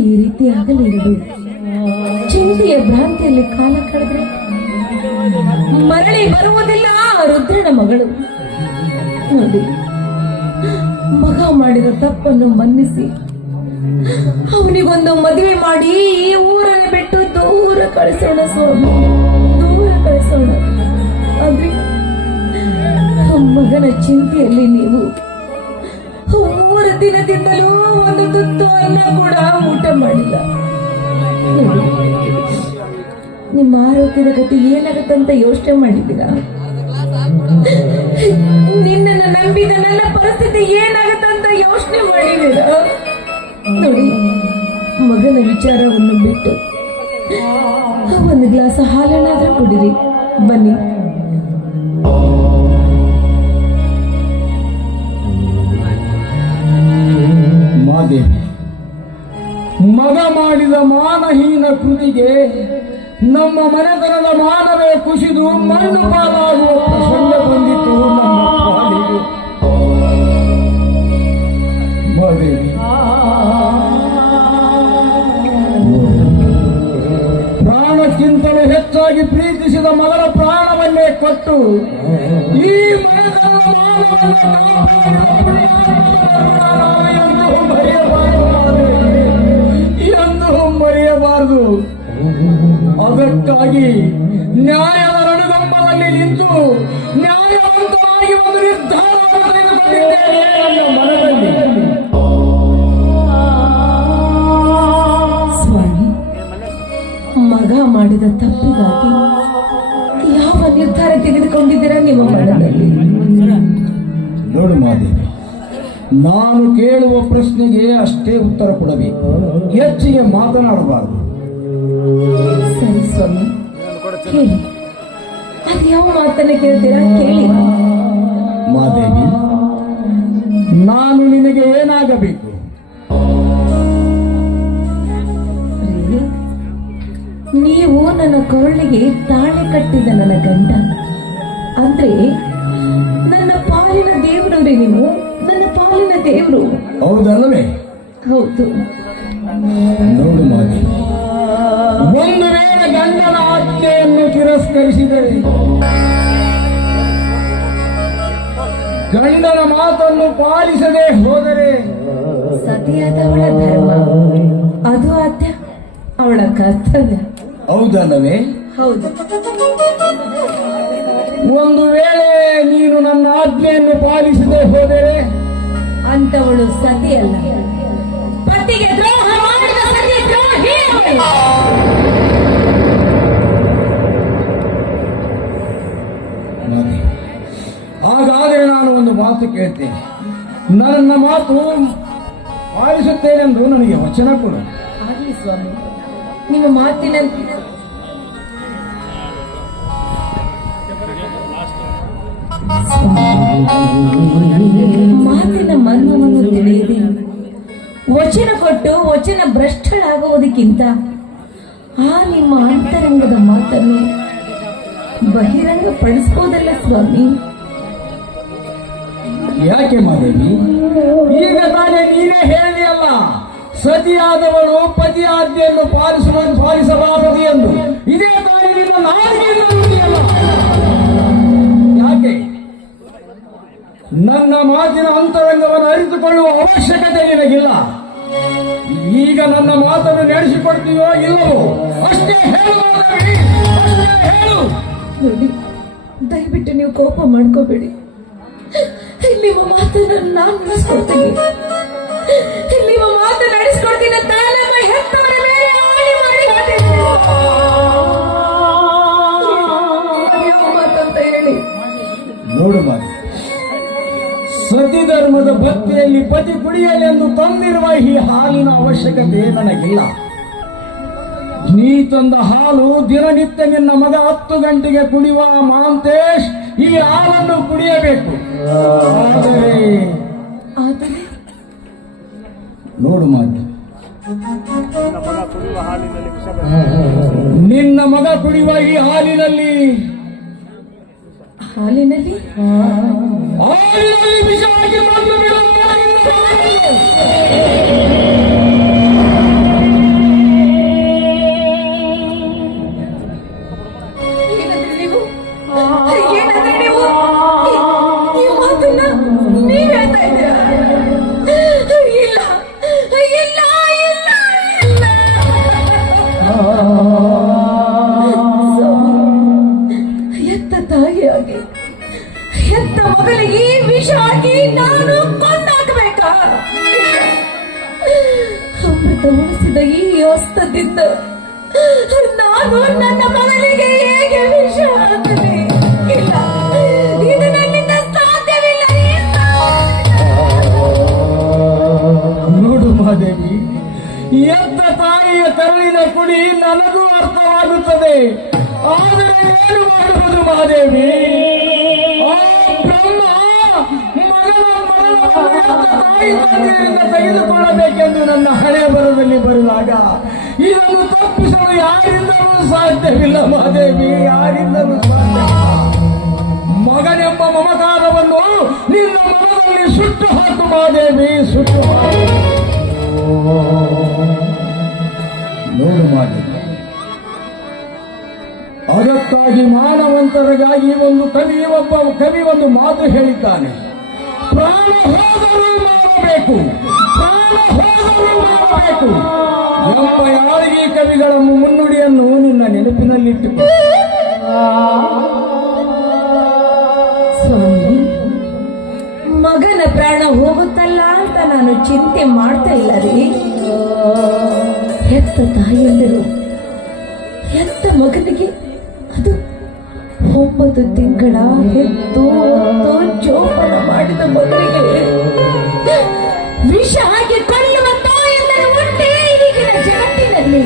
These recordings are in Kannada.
ಈ ರೀತಿ ಆಗಲಿರದು. ಚಿಂತೆಯ ಭ್ರಾಂತಿಯಲ್ಲಿ ಕಾಲ ಕಳೆದ್ರೆ ಮರಳಿ ಬರುವುದಿಲ್ಲ ರುದ್ರನ ಮಗಳು. ನೋಡಿ, ಮಗ ಮಾಡಿದ ತಪ್ಪನ್ನು ಮನ್ನಿಸಿ ಅವನಿಗೊಂದು ಮದುವೆ ಮಾಡಿ ಈ ಊರನ್ನು ಬಿಟ್ಟು ದೂರ ಕಳಿಸೋಣ ಸ್ವಾಮಿ, ದೂರ ಕಳಿಸೋಣ. ಆದ್ರೆ ಮಗನ ಚಿಂತೆಯಲ್ಲಿ ನೀವು 3 ದಿನದಿಂದಲೂ ಒಂದು ತುತ್ತು ಅನ್ನ ಕೂಡ ಊಟ ಮಾಡಿಲ್ಲ. ನಿಮ್ಮ ಆರೋಗ್ಯದ ಗತಿ ಏನಾಗತ್ತಂತ ಯೋಚನೆ ಮಾಡಿದ್ದೀರಾ? ನಿನ್ನನ್ನು ನಂಬಿದ ನನ್ನ ಪರಿಸ್ಥಿತಿ ಏನಾಗತ್ತಂತ ಯೋಚನೆ ಮಾಡಿದ್ದೀರಾ? ನೋಡಿ, ಮಗನ ವಿಚಾರವನ್ನು ಬಿಟ್ಟು ಒಂದು ಗ್ಲಾಸ್ ಹಾಲನ್ನಾದ್ರೂ ಕುಡಿರಿ. ಬನ್ನಿ. ಮಾದೇವಿ, ಮಗ ಮಾಡಿದ ಮಾನಹೀನ ಕೃತಿಗೆ ನಮ್ಮ ಮನೆತನದ ಮಾನವೇ ಕುಸಿದು ಮಣ್ಣು ಪಾಲಾಗುವ ಪ್ರಸಂಗ ಬಂದಿತ್ತು ನಮ್ಮ ಪಾಲಿಗೆ. ಮಾದೇವಿ, ಪ್ರಾಣಕ್ಕಿಂತಲೂ ಹೆಚ್ಚಾಗಿ ಪ್ರೀತಿಸಿದ ಮಗನ ಪ್ರಾಣವನ್ನೇ ಕೊಟ್ಟು ಈ ಮನೆತನದ ಮರೆಯಬಾರದು. ಅದಕ್ಕಾಗಿ ನ್ಯಾಯದ ರಣಗಂಬದಲ್ಲಿ ನಿಂತು ನ್ಯಾಯವಂತವಾಗಿ ಒಂದು ನಿರ್ಧಾರವನ್ನು ತೆಗೆದುಕೊಂಡಿದ್ದೇನೆ ನನ್ನ ಮನದಲ್ಲಿ. ಸ್ವಾಮಿ, ಮಗ ಮಾಡಿದ ತಪ್ಪಿಗಾಗಿ ಯಾವ ನಿರ್ಧಾರ ತೆಗೆದುಕೊಂಡಿದ್ದೀರಾ ನಿಮ್ಮ ಮನದಲ್ಲಿ? ನೋಡು ಮಾದೇವಿ, ನಾನು ಕೇಳುವ ಪ್ರಶ್ನೆಗೆ ಅಷ್ಟೇ ಉತ್ತರ ಕೊಡಬೇಕು, ಹೆಚ್ಚಿಗೆ ಮಾತನಾಡಬಾರದು. ಸರಿ ಸ್ವಾಮಿ, ಹೇಳಿ. ಅದು ಯಾವ ಮಾತನ್ನ ಕೇಳ್ತೀರಾ? ಕೇಳಿ. ಮಾದೇವಿ, ನಾನು ನಿನಗೆ ಏನಾಗಬೇಕು? ನೀವು ನನ್ನ ಕೊರಳಿಗೆ ತಾಳಿ ಕಟ್ಟಿದ ನನ್ನ ಗಂಡ ಅಂದ್ರೆ ನನ್ನ ಪಾಲಿನ ದೇವರು. ನೀವು ನನ್ನ ಪಾಲಿನ ದೇವರು, ಹೌದಲ್ಲವೇ? ಹೌದು. ನೋಡು ಮಾದೇವಿ, ಒಂದು ವೇಳೆ ಗಂಡನ ಆಜ್ಞೆಯನ್ನು ತಿರಸ್ಕರಿಸಿದರೆ, ಗಂಡನ ಮಾತನ್ನು ಪಾಲಿಸದೆ ಹೋದರೆ, ಸತಿಯಾದವಳ ಧರ್ಮ ಅದು ಆದ್ಯ ಅವಳ ಕರ್ತವ್ಯ. ಹೌದಲ್ಲವೇ? ಹೌದು. ಒಂದು ವೇಳೆ ನೀನು ನನ್ನ ಆಜ್ಞೆಯನ್ನು ಪಾಲಿಸದೆ ಹೋದರೆ, ಅಂತವಳು ಸತಿಯಲ್ಲ, ಪತಿಗೆ ದ್ರೋಹ ಮಾಡಿದ ಸತಿ ದ್ರೋಹಿ. ಹಾಗಾದರೆ ನಾನು ಒಂದು ಮಾತು ಕೇಳ್ತೇನೆ. ನನ್ನ ಮಾತು ಪಾಲಿಸುತ್ತೇನೆಂದು ನನಗೆ ವಚನ ಕೊಡು. ಆಗಲಿ ಸ್ವಾಮಿ, ನಿಮ್ಮ ಮಾತಿನ ಮಾತಿನ ಮರ್ಮವನ್ನು ತಿಳಿಯದೆ ವಚನ ಕೊಟ್ಟು ವಚನ ಭ್ರಷ್ಟಳಾಗುವುದಕ್ಕಿಂತ ಆ ನಿಮ್ಮ ಅಂತರಂಗದ ಮಾತನ್ನು ಬಹಿರಂಗ ಪಡಿಸಬಹುದಲ್ಲ ಸ್ವಾಮಿ? ಯಾಕೆ ಮಾದೇವಿ, ಈಗ ತಾನೇ ನೀನೇ ಹೇಳಿಯಲ್ಲ, ಸತಿಯಾದವಳು ಪತಿ ಆಜ್ಞೆಯನ್ನು ಪಾಲಿಸಬಾರದು ಎಂದು. ಇದೇ ತಾನೇ ನಿನ್ನ ನಾಲಿಗೆಯಲ್ಲ. ಯಾಕೆ ನನ್ನ ಮಾತಿನ ಅಂತರಂಗವನ್ನು ಅರಿತುಕೊಳ್ಳುವ ಅವಶ್ಯಕತೆ ನಿನಗಿಲ್ಲ. ಈಗ ನನ್ನ ಮಾತನ್ನು ನಡೆಸಿಕೊಡ್ತೀಯೋ ಇಲ್ಲವೋ ಅಷ್ಟೇ ಹೇಳು. ನೋಡಿ, ದಯವಿಟ್ಟು ನೀವು ಕೋಪ ಮಾಡ್ಕೋಬೇಡಿ. ನಿಮ್ಮ ಮಾತನ್ನು ನಾನು ನಡೆಸ್ಕೊಡ್ತೀನಿ. ನಿಮ್ಮ ಮಾತು ನಡೆಸ್ಕೊಡ್ತೀನಿ ಅಂತ ನಮ್ಮ ಹೆತ್ತವರ ಮೇಲೆ ಆಣೆ ಮಾಡಿ ಹೇಳ್ತೀನಿ. ಮಾತಂತ ಹೇಳಿ. ನೋಡು ಮಾತು, ಸತಿ ಧರ್ಮದ ಭಕ್ತಿಯಲ್ಲಿ ಪತಿ ಕುಡಿಯಲೆಂದು ತಂದಿರುವ ಈ ಹಾಲಿನ ಅವಶ್ಯಕತೆ ನನಗಿಲ್ಲ. ನೀ ತಂದ ಹಾಲು ದಿನನಿತ್ಯ ನಿನ್ನ ಮಗ 10 ಗಂಟೆಗೆ ಕುಡಿಯುವ ಮಹಾಂತೇಶ್ ಈ ಹಾಲನ್ನು ಕುಡಿಯಬೇಕು. ಆದರೆ ನೋಡು ಮಾತು, ನಿನ್ನ ಮಗ ಕುಡಿಯುವ ಈ ಹಾಲಿನಲ್ಲಿ ವಿಷವಾಗಿ ಮಾತ್ರ ತಾಯಿಯಾಗಿ ಹೆತ್ತ ಮಗಳಿಗೆ ವಿಷ ಆಗಿ ನಾನು ಕೊಂದಾಕಬೇಕಾ? ಅಮೃತ ಉಳಿಸಿದ ಈ ಹಸ್ತದಿಂದ ನಾನು ನನ್ನ ಮಗನಿಗೆ ಹೇಗೆ ವಿಷ ಹಾಕಲಿ? ಇಲ್ಲ, ಇದು ನನ್ನಿಂದ ಸಾಧ್ಯವಿಲ್ಲ. ನೋಡು ಮಹಾದೇವಿ, ಎದ್ದ ತಾಯಿಯ ಕರುಳಿನ ಕುಡಿ ನನಗೂ ಅರ್ಥವಾಗುತ್ತದೆ. ಆದರೆ ಏನು ಮಾಡುವುದು ಮಹಾದೇವಿ? ಆ ಬ್ರಹ್ಮ ಮಗನ ಮರಣವನ್ನು ತಾಯಿ ತಂದೆಯರಿಂದ ತೆಗೆದುಕೊಳ್ಳಬೇಕೆಂದು ನನ್ನ ಹಣೆ ಬರದಲ್ಲಿ ಬರುವಾಗ ಇದನ್ನು ತಪ್ಪಿಸಲು ಯಾರಿಂದಲೂ ಸಾಧ್ಯವಿಲ್ಲ ಮಹಾದೇವಿ, ಯಾರಿಂದಲೂ ಸಾಧ್ಯ. ಮಗನೆಂಬ ಮಮಕಾರವನ್ನು ನಿನ್ನ ಮನದಲ್ಲಿ ಸುಟ್ಟು ಹಾಕು ಮಹಾದೇವಿ, ಸುಟ್ಟು ಹಾಕು. ನೋಡು ಮಹಾದೇವಿ, ಅದಕ್ಕಾಗಿ ಮಾನವಂತರಿಗಾಗಿ ಒಬ್ಬ ಕವಿ ಒಂದು ಮಾತು ಹೇಳಿದ್ದಾನೆ: ಪ್ರಾಣ ಹೋದರೂ ಮಾಡಬೇಕು, ಪ್ರಾಣ ಹೋದರೂ ಮಾಡಬೇಕು ಎಂಬ ಯಾರಿಗೆ ಕವಿಗಳ ಮುನ್ನುಡಿಯನ್ನು ನಿನ್ನ ನೆನಪಿನಲ್ಲಿಟ್ಟುಕೋ. ಸ್ವಾಮಿ, ಮಗನ ಪ್ರಾಣ ಹೋಗುತ್ತಲ್ಲ ಅಂತ ನಾನು ಚಿಂತೆ ಮಾಡ್ತಾ ಇಲ್ಲ ರೀ. ಹೆತ್ತ ತಾಯಿಯಂದರು ಹೆತ್ತ ಮಗನಿಗೆ, ಅದು 9 ತಿಂಗಳ ಹೆತ್ತು ಹೊತ್ತು ಜೋಪಾನ ಮಾಡಿದ ಮಗನಿಗೆ ವಿಷ ಹಾಕಿ ಕೊಲ್ಲುವ ತಾಯಿಯಂದರು ಉಂಟೇ ಈಗಿನ ಜಗತ್ತಿನಲ್ಲಿ?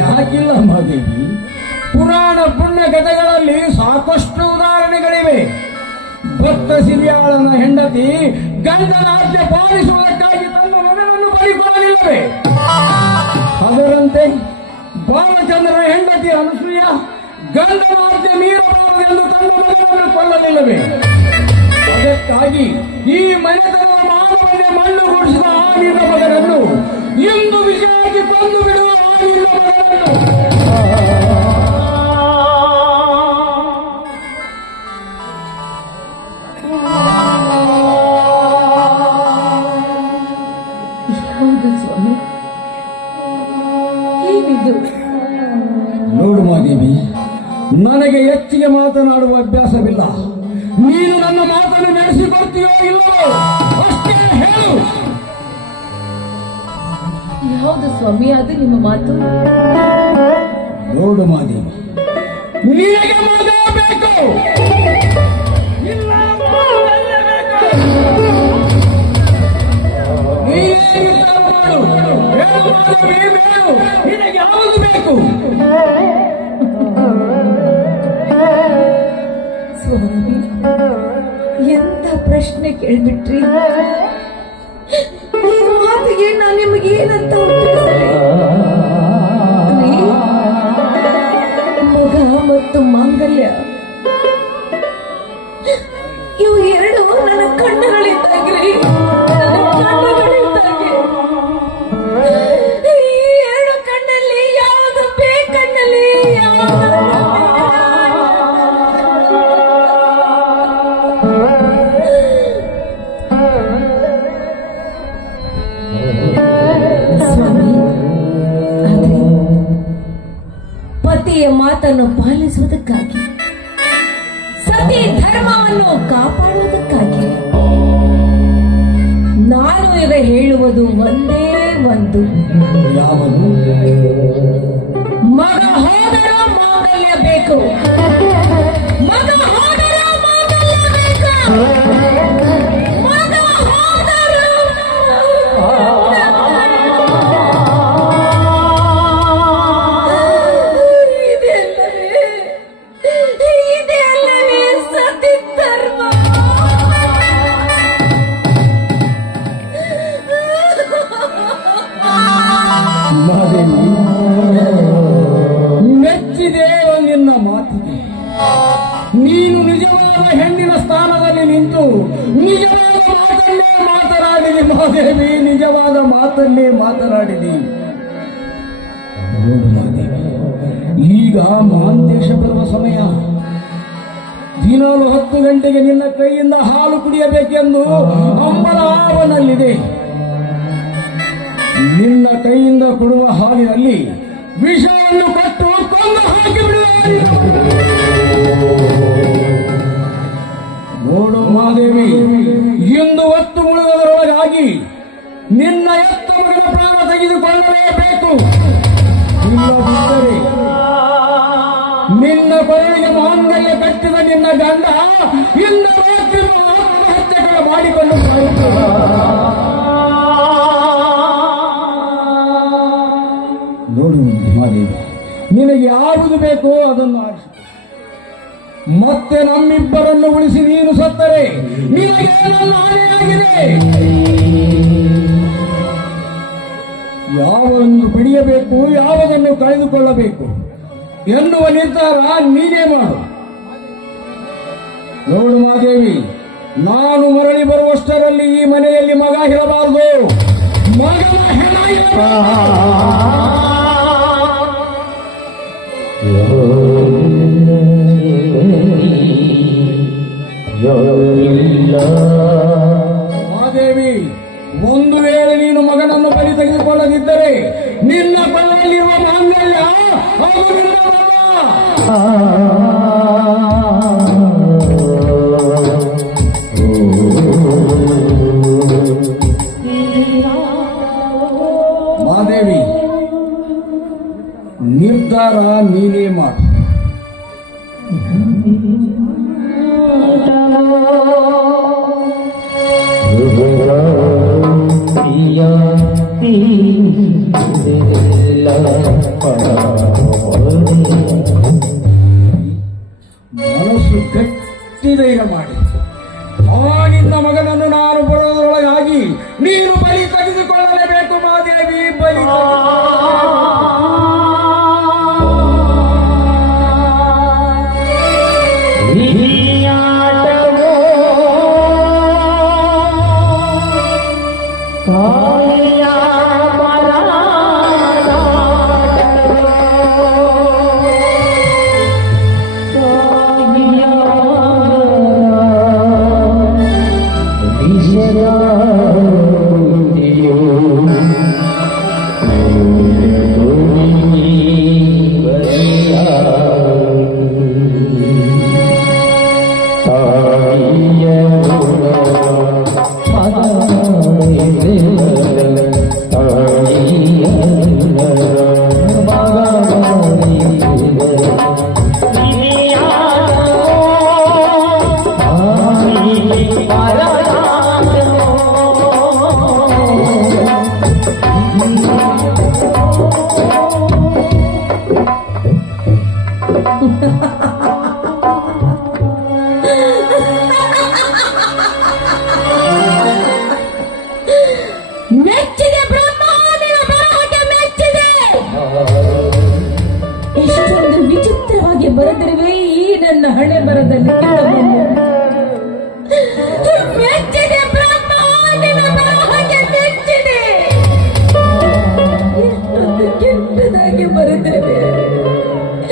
ಯಾಕಿಲ್ಲ ಮಹಾದೇವಿ, ಪುರಾಣ ಪುಣ್ಯ ಕಥೆಗಳಲ್ಲಿ ಸಾಕಷ್ಟು ಉದಾಹರಣೆಗಳಿವೆ. ಭಕ್ತ ಸಿರಿಯಾಳನ ಹೆಂಡತಿ ಗಂಡನ ಆಜ್ಞೆ ಪಾಲಿಸುವುದಕ್ಕಾಗಿ ತನ್ನ ಮಗನನ್ನು ಬಲಿಕೊಡಲಿಲ್ಲವೇ? ಅದರಂತೆ ಬಾಲಚಂದ್ರನ ಹೆಂಡತಿ ಅನಸೂಯ ಗಂಡನ ಆಜ್ಞೆ ಮೀರಬಾರದೆಂದು ತನ್ನ ಮಗನನ್ನು ಕೊಲ್ಲಲಿಲ್ಲವೇ? ಅದಕ್ಕಾಗಿ ಈ ಮನೆತನದ ಮಾನವನ್ನೇ ಮಣ್ಣುಗೂಡಿಸಿದ ಆ ನಿನ್ನ ಮಗನನ್ನು ಇಂದು ವಿಷಯವಾಗಿ ಕೊಂದು ಬಿಡುವ ಆ ನಿನ್ನ ಮಗನನ್ನು ಹೌದು ಸ್ವಾಮಿ, ಏನಿದು? ನೋಡು ಮಹಾದೇವಿ, ನನಗೆ ಹೆಚ್ಚಿಗೆ ಮಾತನಾಡುವ ಅಭ್ಯಾಸವಿಲ್ಲ. ನೀನು ನನ್ನ ಮಾತನ್ನು ನಡೆಸಿಕೊಡ್ತೀಯೋ ಇಲ್ಲವೋ ಅಷ್ಟೇ ಹೇಳು. ಯಾವುದು ಸ್ವಾಮಿ ಅದು ನಿಮ್ಮ ಮಾತು? ನೋಡು ಮಹಾದೇವಿ, ನಿನಗೆ ಮಗ ಬೇಕು, ಇಲ್ಲ ಮಗನಲ್ಲ ಬೇಕು. ನೀನೇನಿದ್ದರೂ ಮಾಡು, ಹೇಳು ಮಹಾದೇವಿ, ಹೇಳು, ನಿನಗೆ ಯಾವುದು ಬೇಕು? ಸ್ವಾಮಿ, ಎಂತ ಪ್ರಶ್ನೆ ಕೇಳ್ಬಿಟ್ರಿ? ಈ ಮಾತಿಗೆ ನಾನು ನಿಮಗೆ ಏನಂತ ಉತ್ತರಿಸಲಿ? ರೀ, ಮಗ ಮತ್ತು ಮಾಂಗಲ್ಯ ಇವು ಎರಡು ನನ್ನ ಕಣ್ಣುಗಳಿದ್ದಾಗ್ರಿ, ನನ್ನ ಕಣ್ಣುಗಳಿದ್ದಾಗೆ. ಈ ಎರಡು ಕಣ್ಣಲ್ಲಿ ಯಾವುದು ಬೇಕಣ್ಣಲ್ಲಿ ಸ್ವಾಮಿ, ಆದ್ರೆ ಪತಿಯ ಮಾತನ್ನು ಪಾಲಿಸುವುದಕ್ಕಾಗಿ, ಸತಿ ಧರ್ಮವನ್ನು ಕಾಪಾಡುವುದಕ್ಕಾಗಿ ನಾನು ಈಗ ಹೇಳುವುದು ಒಂದೇ ಒಂದು: ಯಾವುದು? ಮಗ ಹೋದರೂ ಮಾಂಗಲ್ಯ ಬೇಕು, ಮಗ ಹೋದರೂ ಮಾಂಗಲ್ಯ ಬೇಕು, ಮಗ ಹೋದರೂ ಇದೆಲ್ಲವೇ ಸತಿ ಧರ್ಮ? ಮಹಾದೇವಿ, ಮೆಚ್ಚಿದೆ ನಿನ್ನ ಮಾತಿಗೆ. ನೀನು ನಿಜವಾದ ಹೆಣ್ಣಿನ ಸ್ಥಾನದಲ್ಲಿ ನಿಂತು ನಿಜವಾದ ಮಾತನ್ನೇ ಮಾತನಾಡಿದಿ ಮಹಾದೇವಿ, ನಿಜವಾದ ಮಾತನ್ನೇ ಮಾತನಾಡಿದಿ. ನೋಡು ಮಹಾದೇವಿ, ಈಗ ಮಹಾಂತೇಶ ಬರುವ ಸಮಯ. ದಿನಾಲು 10 ಗಂಟೆಗೆ ನಿನ್ನ ಕೈಯಿಂದ ಹಾಲು ಕುಡಿಯಬೇಕೆಂದು ಅಂಬಲ ಆವನಲ್ಲಿದೆ. ನಿನ್ನ ಕೈಯಿಂದ ಕೊಡುವ ಹಾಲಿನಲ್ಲಿ ವಿಷವನ್ನು ಕೊಟ್ಟು ಕೊಂದು ಹಾಕಿ ಬಿಡುವ. ತಾಯಿಯ ಮಾಂಗಲ್ಯ ಕಟ್ಟಿದ ನಿನ್ನ ಗಂಡ ಇನ್ನು ರಾತ್ರಿ ಆತ್ಮಹತ್ಯೆಗಳು ಮಾಡಿಕೊಂಡು ನೋಡು ಮಾದೇವಿ, ನಿನಗೆ ಯಾವುದು ಬೇಕೋ ಅದನ್ನು ಆರಿಸು. ಮತ್ತೆ ನಮ್ಮಿಬ್ಬರನ್ನು ಉಳಿಸಿ ನೀನು ಸತ್ತರೆ ನಿನಗೆ ನನ್ನ ಆನೆಯಾಗಿದೆ. ಯಾವನ್ನು ಬಿಡಿಯಬೇಕು, ಯಾವುದನ್ನು ಕಳೆದುಕೊಳ್ಳಬೇಕು ಎನ್ನುವ ನಿರ್ಧಾರ ನೀನೇ ಮಾಡು. ನೋಡು ಮಾದೇವಿ, ನಾನು ಮರಳಿ ಬರುವಷ್ಟರಲ್ಲಿ ಈ ಮನೆಯಲ್ಲಿ ಮಗ ಇರಬಾರದು, ಮಗನ ಹೆಣ ಮಾದೇವಿ, ಒಂದು ವೇಳೆ ನೀನು ಮಗನನ್ನು ಬಲಿ ತೆಗೆದುಕೊಳ್ಳದಿದ್ದರೆ ನಿನ್ನ ಬಲದಲ್ಲಿರುವ ಮಾಂಗಲ್ಯ ಹಾಗೂ ನಿನ್ನ ಮಾದೇವಿ, ನಿರ್ಧಾರ ನೀನೇ ಮಾಡು. ಮನಸ್ಸು ಗಟ್ಟಿ ಧೈರ್ಯ ಮಾಡಿ ಆ ನಿನ್ನ ಮಗನನ್ನು ನಾನು ಬರೋದ್ರೊಳಗಾಗಿ ನೀನು ಬಲಿ ತೆಗೆದುಕೊಳ್ಳಲೇಬೇಕು ಮಾದೇವಿ, ಬಲಿ ಮೆಚ್ಚಿದೆ ಬ್ರಹ್ಮ, ನಿನ್ನ ಬರಹಕ್ಕೆ ಮೆಚ್ಚಿದೆ. ಎಷ್ಟೊಂದು ವಿಚಿತ್ರವಾಗಿ ಬರೆದಿರುವೆ ಈ ನನ್ನ ಹಣೆ ಬರದಲ್ಲಿ. ಮೆಚ್ಚಿದೆ ಬ್ರಹ್ಮ, ನಿನ್ನ ಬರಹಕ್ಕೆ ಮೆಚ್ಚಿದೆ. ಎಷ್ಟೊಂದು ಕೆಟ್ಟದಾಗಿ ಬರೆದಿರುವೆ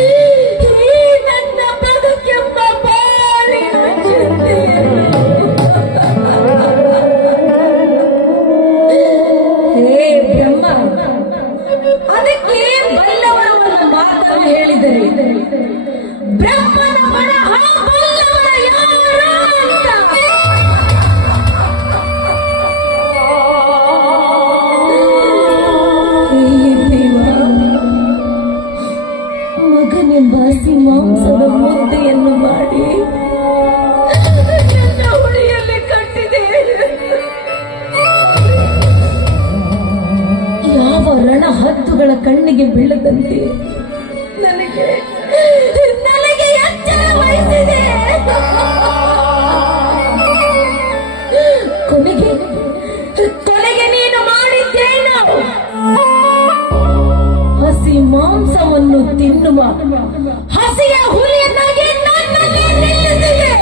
ಈ ನನ್ನ ಬದುಕೆಂಬ ಬಾಳಿನ ಚಿಂತೆಯನ್ನು. ಅದಕ್ಕೆ ಬಲ್ಲವರು ಒಂದು ಮಾತನ್ನು ಹೇಳಿದರೆ, ಬ್ರಹ್ಮನ ಬರಹ ಬಲ್ಲವರ ಯಾರು ಅಂತ. ಮಗನೆಂಬ ಸಿಂಹಾಂಸದ ಮುದ್ದೆಯನ್ನು ಮಾಡಿ ನನ್ನ ಹುಳಿಯಲ್ಲಿ ಕಟ್ಟಿದೆ. ಯಾವ ರಣ ಹದ್ದುಗಳ ಕಣ್ಣಿಗೆ ಬೀಳದಂತೆ ನನಗೆ ಎಚ್ಚರ ವಹಿಸಿದೆ. ಕೊನೆಗೆ ನೀನು ಮಾಡಿದ್ದೇನು? ಹಸಿ ಮಾಂಸವನ್ನು ತಿನ್ನುವ ಹಸಿಯ ಹುಲಿಯನ್ನಾಗಿ ನನ್ನನ್ನೇ ನಿಲ್ಲಿಸಿದೆ.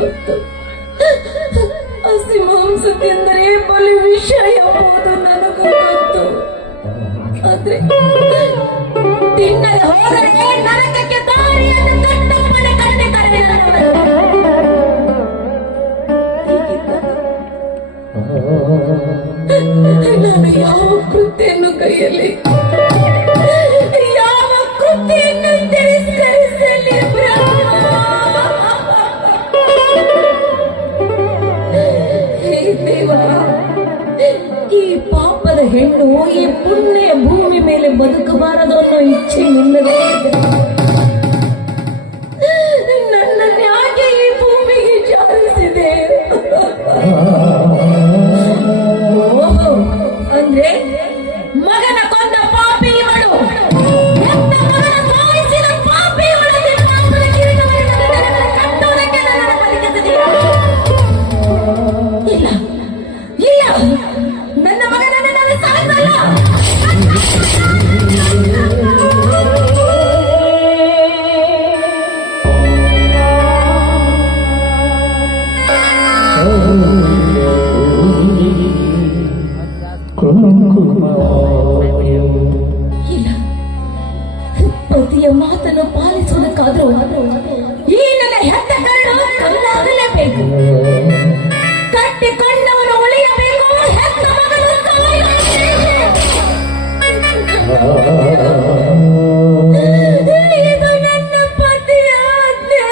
ಗೊತ್ತು, ಹಸಿ ಮಾಂಸ ತಿಂದರೆ ಬಲು ವಿಷ ಎಂಬುದು ನನಗೂ ಗೊತ್ತು. ಆದ್ರೆ ತಿನ್ನಲು ಹೋದರೆ ನರಕಕ್ಕೆ ದಾರಿಯನ್ನು ಕಟ್ಟಪ್ಪನೆ ಕಂಡಿದ್ದಾರೆ. ನಾನು ಯಾವ ಕೃತ್ಯನ್ನು ಕೈಯಲ್ಲಿ, ಯಾವ ಕೃತ್ಯನ್ನು ತಿರಸ್ಕರಿಸಲಿ ಬ್ರಹ್ಮ? ಹೇ ದೇವ, ಈ ಪಾಪದ ಹೆಣ್ಣು ಈ ಪುಣ್ಯ ಭೂಮಿ ಮೇಲೆ ಬದುಕಬಾರದು ಬಿಡಬಾರದು ಅನ್ನೋ ಇಚ್ಛೆ ನಿನ್ನದಾಗಿದೆ. ನನ್ನನ್ನು ಯಾಕೆ ಈ ಭೂಮಿಗೆ ಜಾರಿಸಿದೆ? ಓಹೋ, ಅಂದ್ರೆ ಮಗನ ಕೊಂದ ಪಾಪಿ ಇವಳು, ಹೆತ್ತ ಮಗನ ಸಾಯಿಸಿದ ಪಾಪಿ ಇವಳು. ನಿನ್ನ ಮಾಂಸದ ಕಿರೀಟವನ್ನು ಕಟ್ಟುವುದಕ್ಕೆ ನನ್ನನ್ನು ಬದುಕಿಸಿದೆಯಾ? ಇಲ್ಲ ಇಲ್ಲ, ನನ್ನ ಮಗನನ್ನು ನಾನು ಸಾಯಿಸಲ್ಲ. ಇಲ್ಲ, ಪತಿಯ ಮಾತನ್ನು ಪಾಲಿಸುವುದಕ್ಕಾದ್ರೂ ಈ ನನ್ನ ಹೆತ್ತ ಕರಡು ಕಲ್ಲಾಗಲೇಬೇಕು. ಕಟ್ಟಿಕೊಂಡವನು ಉಳಿಯಬೇಕು, ಹೆತ್ತ ಮಗನು ಸಾಯಲೇಬೇಕು. ಇದು ನನ್ನ ಪತಿಯ ಆಜ್ಞೆ.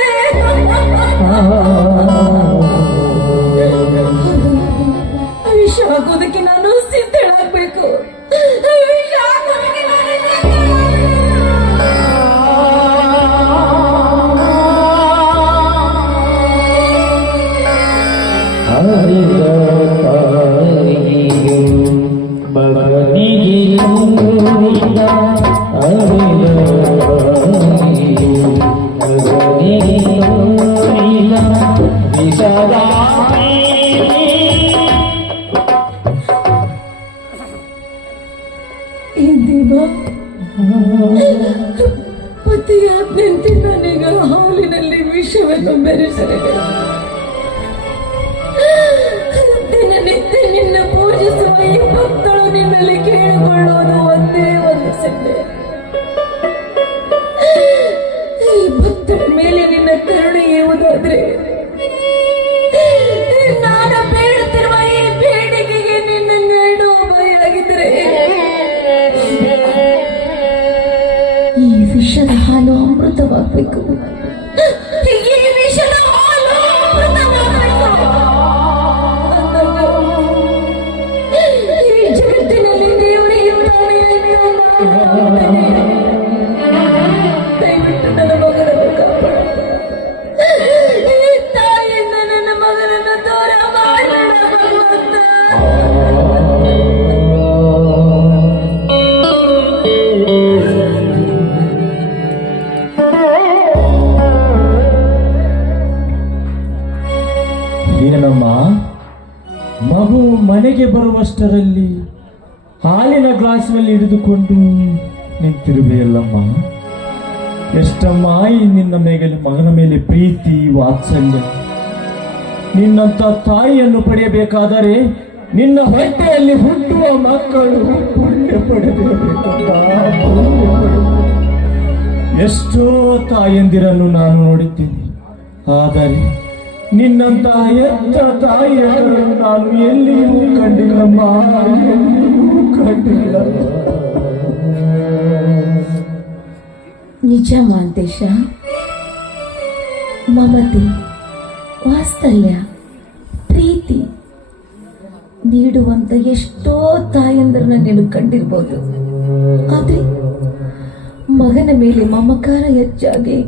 ವಿಷ ಹಾಕೋದಕ್ಕೆ ನಾನು ಸಿದ್ಧಳಾಗ್ಬೇಕು. ವಿಷ ಹಾಕೋದಕ್ಕೆ ನಾನು ಈ ದಿನ ಪತಿಯಾದ್ಯಂತೆ ನಾನೀಗ ಹಾಲಿನಲ್ಲಿ ವಿಷವನ್ನು ಬೆರೆಸಲಿದೆ. ದಿನನಿತ್ಯ ನಿನ್ನ ಪೂಜಿಸುವ ಈ ಭಕ್ತಳು ನಿನ್ನಲ್ಲಿ ಕೇಳಿಕೊಳ್ಳುವುದು ಒಂದೇ ಒಂದು ಸನ್ನೆ. ಈ ಭಕ್ತರ ಮೇಲೆ ನಿನ್ನ ಕರುಣೆ ಇರುವುದಾದ್ರೆ ನಾನು ಬೇಡುತ್ತಿರುವ ಈ ಬೇಡಿಕೆಗೆ ನಿನ್ನ ನೀಡುವ ಬಯಲಾಗಿದ್ದರೆ ಈ ವಿಷದ ಹಾಲು ಅಮೃತವಾಗಬೇಕು. ಈ ವಿಷದ ಹಾಲು ಅಮೃತವಾಗಬೇಕು. ಅಂದಾಗ ಈ ಜಗತ್ತಿನಲ್ಲಿ ದೇವರು ಇದ್ದಾನೆ ಅಂತ ನಾನು ನಂಬುತ್ತೇನೆ. ದಯವಿಟ್ಟು ನನ್ನ ಮಗನನ್ನು ಕಾಪಾಡು. ಈ ತಾಯಿಯಿಂದ ನನ್ನ ಮಗನನ್ನು ದೂರ ಮಾಡಬೇಡ ಭಗವಂತ. ಏನಮ್ಮ, ಮಗು ಮನೆಗೆ ಬರುವಷ್ಟರಲ್ಲಿ ಹಾಲಿನ ಗ್ಲಾಸ್ನಲ್ಲಿ ಹಿಡಿದುಕೊಂಡು ನಿಂತಿರುವೆಯಲ್ಲಮ್ಮ. ಎಷ್ಟಮ್ಮ ಈ ನಿನ್ನ ಮಗನ ಮೇಲೆ ಪ್ರೀತಿ ವಾತ್ಸಲ್ಯ. ನಿನ್ನಂತ ತಾಯಿಯನ್ನು ಪಡೆಯಬೇಕಾದರೆ ನಿನ್ನ ಹೊಟ್ಟೆಯಲ್ಲಿ ಹುಟ್ಟುವ ಮಕ್ಕಳು ಪುಣ್ಯ ಪಡೆದಿರಬೇಕಮ್ಮ. ಎಷ್ಟೋ ತಾಯಂದಿರನ್ನು ನಾನು ನೋಡಿದ್ದೀನಿ, ಆದರೆ ನಿನ್ನಂತಹ ಎತ್ತ ತಾಯಿಯನ್ನು ನಾನು ಎಲ್ಲಿಯೂ ಕಂಡಿಲ್ಲಮ್ಮ, ಎಲ್ಲಿಯೂ ಕಂಡಿಲ್ಲ. ನಿಜ ಮಾಂತೇಶ, ಮಮತೆ, ವಾತ್ಸಲ್ಯ, ಪ್ರೀತಿ ನೀಡುವಂತ ಎಷ್ಟೋ ತಾಯಂದಿರನ್ನ ನೀನು ಕಂಡಿರ್ಬೋದು. ಆದ್ರೆ ಮಗನ ಮೇಲೆ ಮಮಕಾರ ಹೆಚ್ಚಾಗಿ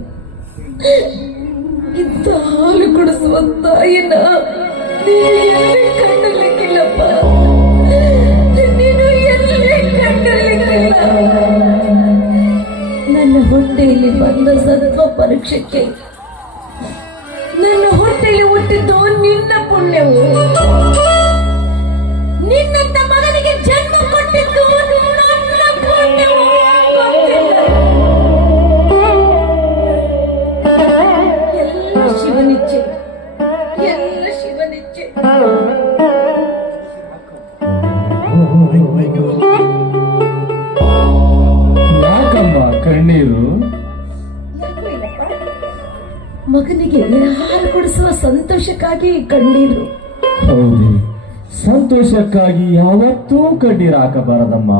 ಇಂಥ ಹಾಲು ಕುಡಿಸುವ ತಾಯಿನ ನೀನು ಎಲ್ಲಿ ಕಂಡಿರ್ಲಿಕ್ಕಿಲ್ಲಪ್ಪ. ನೀನು ಎಲ್ಲಿ ಕಂಡಿರ್ಲಿಕ್ಕಿಲ್ಲ. ನನ್ನ ಹೊಟ್ಟೆಯಲ್ಲಿ ಬಂದ ಸತ್ವ ಪರೀಕ್ಷೆಗೆ ನನ್ನ ಹೊಟ್ಟೆಯಲ್ಲಿ ಹುಟ್ಟಿದ್ದು ನಿನ್ನ ಪುಣ್ಯವು. ನಿನ್ನಂತ ಮಗನಿಗೆ ಜನ್ಮ ಕೊಟ್ಟಿದ್ದು ನನ್ನ ಪುಣ್ಯವು. ಗೊತ್ತಿಲ್ಲ. ಎಲ್ಲ ಶಿವನಿಚ್ಛೆ, ಎಲ್ಲ ಶಿವನಿಚ್ಛೆ. ಯಾಕಮ್ಮ ಕಣ್ಣೀರು? ಮಗನಿಗೆ ಹಾಲು ಕೊಡಿಸುವ ಸಂತೋಷಕ್ಕಾಗಿ ಕಣ್ಣೀರು. ಹೌದು, ಸಂತೋಷಕ್ಕಾಗಿ ಯಾವತ್ತೂ ಕಣ್ಣೀರು ಹಾಕಬಾರದಮ್ಮ.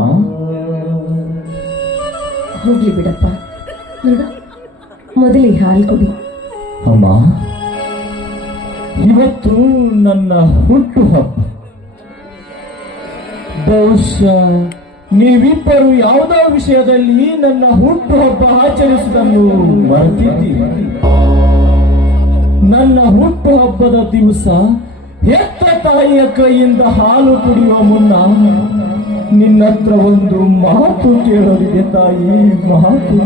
ಹೋಗ್ಲಿ ಬಿಡಪ್ಪ, ನೋಡ ಮೊದಲಿಗೆ ಹಾಲು ಕೊಡಿ. ಅಮ್ಮ, ಇವತ್ತು ನನ್ನ ಹುಟ್ಟು ಹಬ್ಬ. ಬಹುಶಃ ನೀವಿಬ್ಬರು ಯಾವುದೋ ವಿಷಯದಲ್ಲಿ ನನ್ನ ಹುಟ್ಟುಹಬ್ಬ ಆಚರಿಸುವುದನ್ನು ಮರೆತಿದ್ದೀರಿ. ನನ್ನ ಹುಟ್ಟುಹಬ್ಬದ ದಿವಸ ಹೆತ್ತ ತಾಯಿಯ ಕೈಯಿಂದ ಹಾಲು ಕುಡಿಯುವ ಮುನ್ನ ನಿನ್ನತ್ರ ಒಂದು ಮಾತು ಕೇಳೋದಿದೆ ತಾಯಿ, ಮಾತು.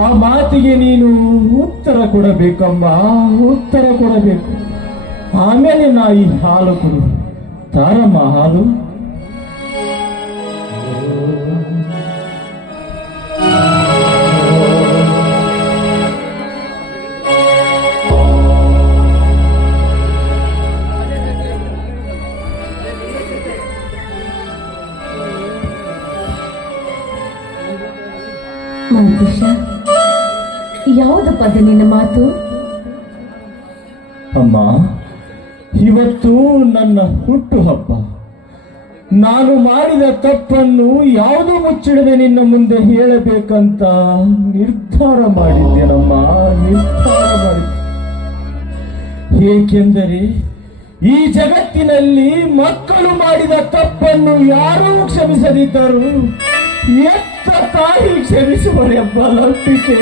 ಆ ಮಾತಿಗೆ ನೀನು ಉತ್ತರ ಕೊಡಬೇಕಮ್ಮ, ಉತ್ತರ ಕೊಡಬೇಕು. ಆಮೇಲೆ ನಾ ಈ ಹಾಲು ಕುಡಿ. ತಾರಮ್ಮ ಹಾಲು. ಮಾಂತೇಶ, ಯಾವುದಪ್ಪ ಅದು ನಿನ್ನ ಮಾತು? ಅಮ್ಮ, ಇವತ್ತು ನನ್ನ ಹುಟ್ಟುಹಬ್ಬ. ನಾನು ಮಾಡಿದ ತಪ್ಪನ್ನು ಯಾವುದೂ ಮುಚ್ಚಿಡದೆ ನಿನ್ನ ಮುಂದೆ ಹೇಳಬೇಕಂತ ನಿರ್ಧಾರ ಮಾಡಿದ್ದೇನಮ್ಮ, ನಿರ್ಧಾರ ಮಾಡಿದ್ದೆ. ಏಕೆಂದರೆ ಈ ಜಗತ್ತಿನಲ್ಲಿ ಮಕ್ಕಳು ಮಾಡಿದ ತಪ್ಪನ್ನು ಯಾರೂ ಕ್ಷಮಿಸದಿದ್ದರು, ಎತ್ತ ತಾಯಿ ಕ್ಷಮಿಸುವರೆ ಅಪ್ಪ. ನಂಬಿಕೆ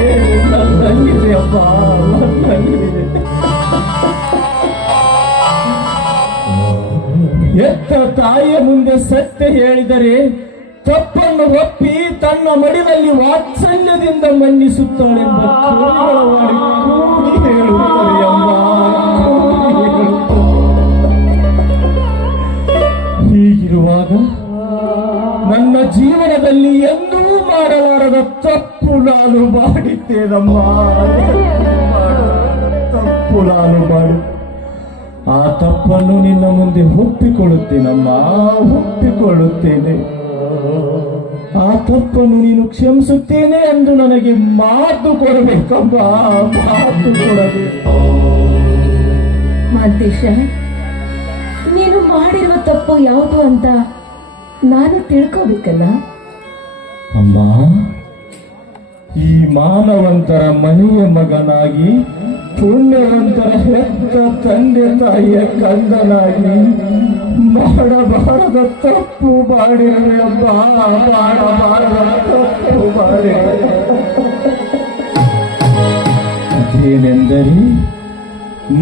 ನನ್ನಲ್ಲಿದೆ ಅಪ್ಪ, ನನ್ನಲ್ಲಿದೆ. ಎತ್ತ ತಾಯಿಯ ಮುಂದೆ ಸತ್ಯ ಹೇಳಿದರೆ ತಪ್ಪನ್ನು ಒಪ್ಪಿ ತನ್ನ ಮಡಿಲಲ್ಲಿ ವಾತ್ಸಲ್ಯದಿಂದ ಮನ್ನಿಸುತ್ತಾಳೆಂಬ ಕೂಗಿ ಹೇಳುತ್ತಾರೆ ಅಮ್ಮ, ಕೂಗಿ ಹೇಳುತ್ತಾರೆ. ಹೀಗಿರುವಾಗ ನನ್ನ ಜೀವನದಲ್ಲಿ ಎಂದೂ ಮಾಡಲಾರದ ತಪ್ಪು ನಾನು ಮಾಡಿದ್ದೇನಮ್ಮ, ತಪ್ಪು ನಾನು ಮಾಡಿ. ಆ ತಪ್ಪನ್ನು ನಿನ್ನ ಮುಂದೆ ಒಪ್ಪಿಕೊಳ್ಳುತ್ತೇನಮ್ಮ, ಒಪ್ಪಿಕೊಳ್ಳುತ್ತೇನೆ. ಆ ತಪ್ಪನ್ನು ನೀನು ಕ್ಷಮಿಸುತ್ತೇನೆ ಎಂದು ನನಗೆ ಮಾತು ಕೊಡಬೇಕಮ್ಮ, ಮಾತು ಕೊಡಬೇಕು. ಮಾಂತೇಶ, ನೀನು ಮಾಡಿರುವ ತಪ್ಪು ಯಾವುದು ಅಂತ ನಾನು ತಿಳ್ಕೋಬೇಕಲ್ಲ. ಅಮ್ಮ, ಈ ಮಾನವಂತರ ಮನೆಯ ಮಗನಾಗಿ ಪುಣ್ಯವಂತರ ಹೆತ್ತ ತಂದೆ ತಾಯಿಯ ಕಂದನಾಗಿ ಮಾಡಬಾರದ ತಪ್ಪು ಮಾಡಿರುವೆ ಅಮ್ಮ, ಮಾಡಬಾರದ ತಪ್ಪು ಮಾಡಿರುವೆ. ಅದೇನೆಂದರೆ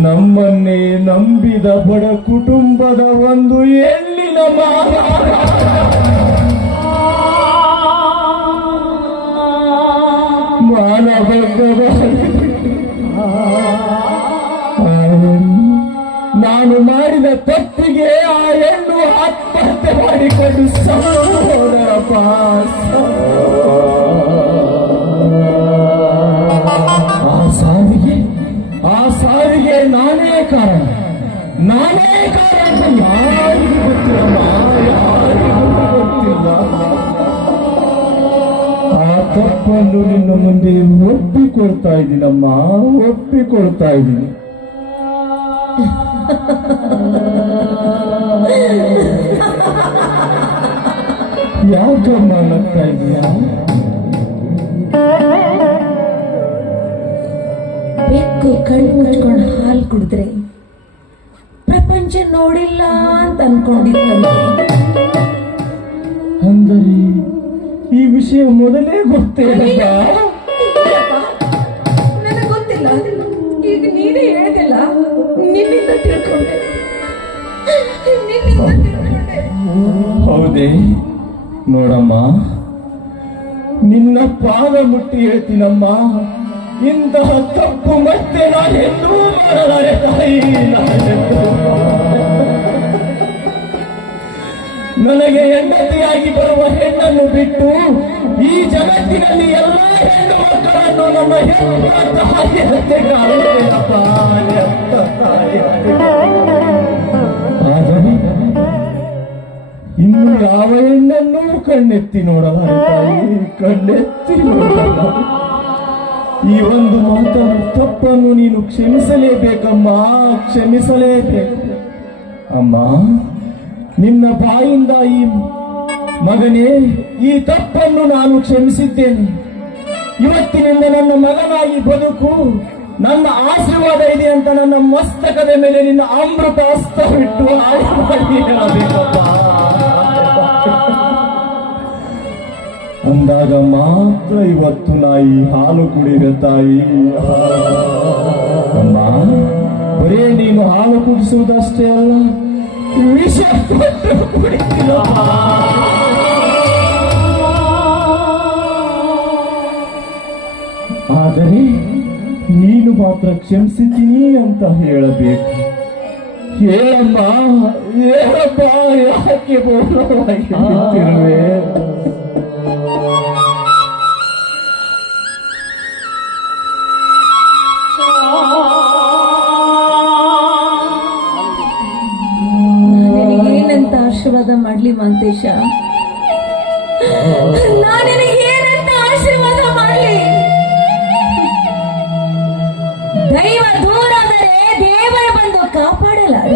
ನಮ್ಮನ್ನೇ ನಂಬಿದ ಬಡ ಕುಟುಂಬದ ಒಂದು ಹೆಣ್ಣಿನ ಮಾನಭಂಗದ ನಾನು ಮಾಡಿದ ತಪ್ಪಿಗೆ ಆ ಹೆಣ್ಣು ಆತ್ಮಹತ್ಯೆ ಮಾಡಿಕೊಂಡು ಸಹೋದರಪ್ಪ. ಆ ಸಾವಿಗೆ ನಾನೇ ಕಾರಣ, ನಾನೇ ಕಾರಣ. ಯಾರಿಗೂ ಗೊತ್ತಿಲ್ಲ, ಯಾರಿಗೂ ಗೊತ್ತಿಲ್ಲ. ಆ ತಪ್ಪನ್ನು ನಿನ್ನ ಮುಂದೆ ಒಪ್ಪಿಕೊಳ್ತಾ ಇದ್ದೀನಮ್ಮ, ಒಪ್ಪಿಕೊಳ್ತಾ ಇದ್ದೀನಿ. ಯಾಕಮ್ಮ ನಗ್ತಾ ಇದೀಯಾ? ಬೆಕ್ಕು ಕಣ್ಣು ಮುಚ್ಕೊಂಡು ಹಾಲು ಕುಡಿದ್ರೆ ಪ್ರಪಂಚ ನೋಡಿಲ್ಲ ಅಂತ ಅನ್ಕೊಂಡಿದ್ದಂತೆ. ಅಂದರೆ ಈ ವಿಷಯ ಮೊದಲೇ ಗೊತ್ತೇ ಇಲ್ಲ. ನನಗೆ ಗೊತ್ತಿಲ್ಲ, ಈಗ ನೀನೇ ಹೇಳಿದೆಲ್ಲ, ನಿನ್ನಿಂದ ತಿಳ್ಕೊಂಡೆ. ಹೌದೇ? ನೋಡಮ್ಮ, ನಿನ್ನ ಪಾದ ಮುಟ್ಟಿ ಹೇಳ್ತೀನಮ್ಮ, ಇಂತಹ ತಪ್ಪು ಮತ್ತೆ ನಾನೆಂದೂ ಮಾಡಲಾರೆ ತಾಯಿ. ನನಗೆ ಹೆಂಡತಿಯಾಗಿ ಬರುವ ಹೆಣ್ಣನ್ನು ಬಿಟ್ಟು ಈ ಜಗತ್ತಿನಲ್ಲಿ ಎಲ್ಲ ಹೆಣ್ಣು ಮಕ್ಕಳನ್ನು ನನ್ನ ಹೆತ್ತ ತಾಯಿಯಂತೆ ಕಾಣುತ್ತೇನಪ್ಪ, ಹೆತ್ತ ತಾಯಿಯಂತೆ. ಆದರೆ ಇನ್ನು ಯಾವ ಹೆಣ್ಣನ್ನೂ ಕಣ್ಣೆತ್ತಿ ನೋಡಲಾರೆ ತಾಯಿ, ಕಣ್ಣೆತ್ತಿ ನೋಡಲ್ಲ. ಈ ಒಂದು ಮಾತನ್ನು ತಪ್ಪನ್ನು ನೀನು ಕ್ಷಮಿಸಲೇಬೇಕಮ್ಮ, ಕ್ಷಮಿಸಲೇಬೇಕು. ಅಮ್ಮ, ನಿನ್ನ ಬಾಯಿಂದ ಈ ಮಗನೇ, ಈ ತಪ್ಪನ್ನು ನಾನು ಕ್ಷಮಿಸಿದ್ದೇನೆ. ಇವತ್ತಿನಿಂದ ನನ್ನ ಮಗನಾಗಿ ಬದುಕು, ನನ್ನ ಆಶೀರ್ವಾದ ಇದೆ ಅಂತ ನನ್ನ ಮಸ್ತಕದ ಮೇಲೆ ನಿನ್ನ ಅಮೃತ ಹಸ್ತವಿಟ್ಟು ಆಶೀರ್ವಾದ ಹೇಳಬೇಕಪ್ಪ. ಅಂದಾಗ ಮಾತ್ರ ಇವತ್ತು ನಾ ಈ ಹಾಲು ಕುಡಿದೆ ತಾಯಿ. ಅಮ್ಮ, ಬರೇ ನೀನು ಹಾಲು ಕುಡಿಸುವುದಷ್ಟೇ ಅಲ್ಲ, ವಿಷ ಕೊಟ್ಟು ಕುಡಿತೀನೋ. ಆದರೆ ನೀನು ಮಾತ್ರ ಕ್ಷಮಿಸಿದ್ದೀನಿ ಅಂತ ಹೇಳಬೇಕು. ಹೇಳಮ್ಮ, ಹೇಳಪ್ಪ, ಯಾಕೆ ಮೌನವಾಗಿ ನಿಂತಿರುವೆ? ಏನಂತ ಆಶೀರ್ವಾದ ಮಾಡ್ಲಿ ಮಾಂತೇಶ? ಏನಂತ ಆಶೀರ್ವಾದ ಮಾಡ್ಲಿ? ದೈವ ದೂರಾದರೆ ದೇವರ ಬಂದು ಕಾಪಾಡಲಾರ.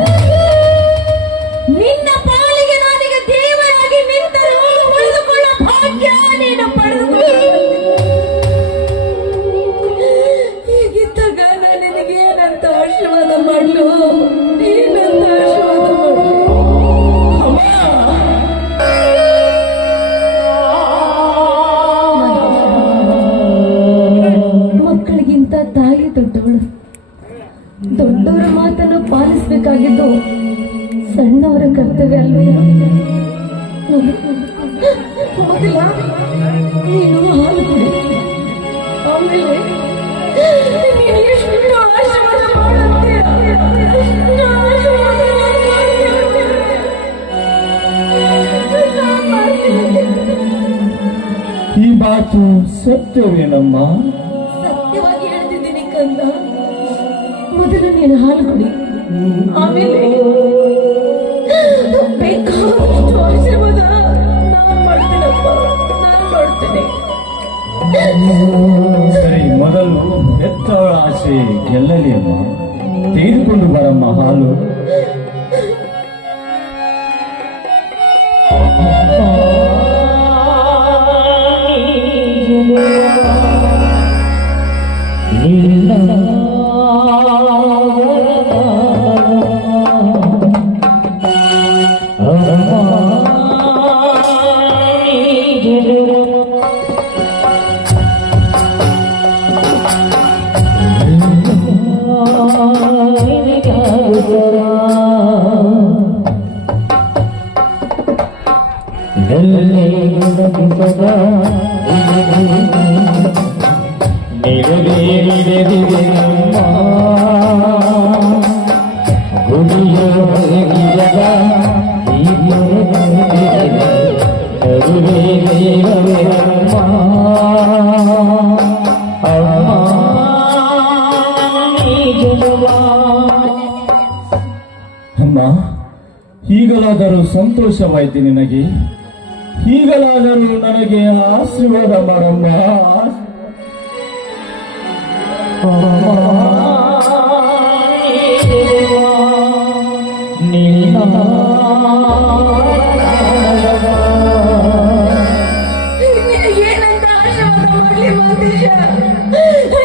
ನಿನ್ನ ಪಾಲಿಗೆ ನಾನೀಗ ದೇವರಾಗಿ ನಿಂತರೂ ಉಳಿದುಕೊಳ್ಳೋ ಭಾಗ್ಯ ನೀನು ಪಡೆದುಕೊಳ್ಳ. ಹೀಗಿದ್ದಾಗ ನಾನು ನಿನಗೆ ಏನಂತ ಆಶೀರ್ವಾದ ಮಾಡ್ಲು? ಏನಂತ ಆಶೀರ್ವಾದ ಮಾಡ್ಲು? ಮಕ್ಕಳಿಗಿಂತ ತಾಯಿ ದೊಡ್ಡವಳು. ದೊಡ್ಡವರ ಮಾತನ್ನು ಪಾಲಿಸಬೇಕಾಗಿದ್ದು ಸಣ್ಣವರ ಕರ್ತವ್ಯ ಅಲ್ವೇ? ಮೊದಲ ನೀನು ಹಾಲು ಕುಡಿ, ಆಮೇಲೆ ನೀನು ಎಷ್ಟು ಆಶೀರ್ವಾದ ಮಾಡುತ್ತೀಯ, ಎಷ್ಟು ಆಶೀರ್ವಾದ ಈ ಮಾತು ಸತ್ಯವೇನಮ್ಮ? ಸತ್ಯವಾಗಿ ಹೇಳ್ತಿದ್ದೀನಿ ಕಂದ. ಮೊದಲು ನೀನು ಹಾಲು ಕುಡಿ, ಆಮೇಲೆ ಬೇಕಾದಷ್ಟು ಆಶೀರ್ವಾದ ನಾನು ಮಾಡ್ತೀನಪ್ಪ, ನಾನು ಮಾಡ್ತೀನಿ. ಸರಿ, ಮೊದಲು ಹೆತ್ತವಳ ಆಸೆ ಗೆಲ್ಲಲಿ ಅಮ್ಮ. ತೆಗೆದುಕೊಂಡು ಬರಮ್ಮ ಹಾಲು. ಅಮ್ಮ, ಈಗಲಾದರೂ ಸಂತೋಷವಾಯಿತು ನಿನಗೆ? ಈಗಲಾದರೂ ನನಗೆ ಆಶೀರ್ವಾದ ಮಾಡಮ್ಮ. ನಿನಗೇನಂತ ಆಶೀರ್ವಾದ ಮಾಡ್ಲಿ ಮಾಂತೇಶ?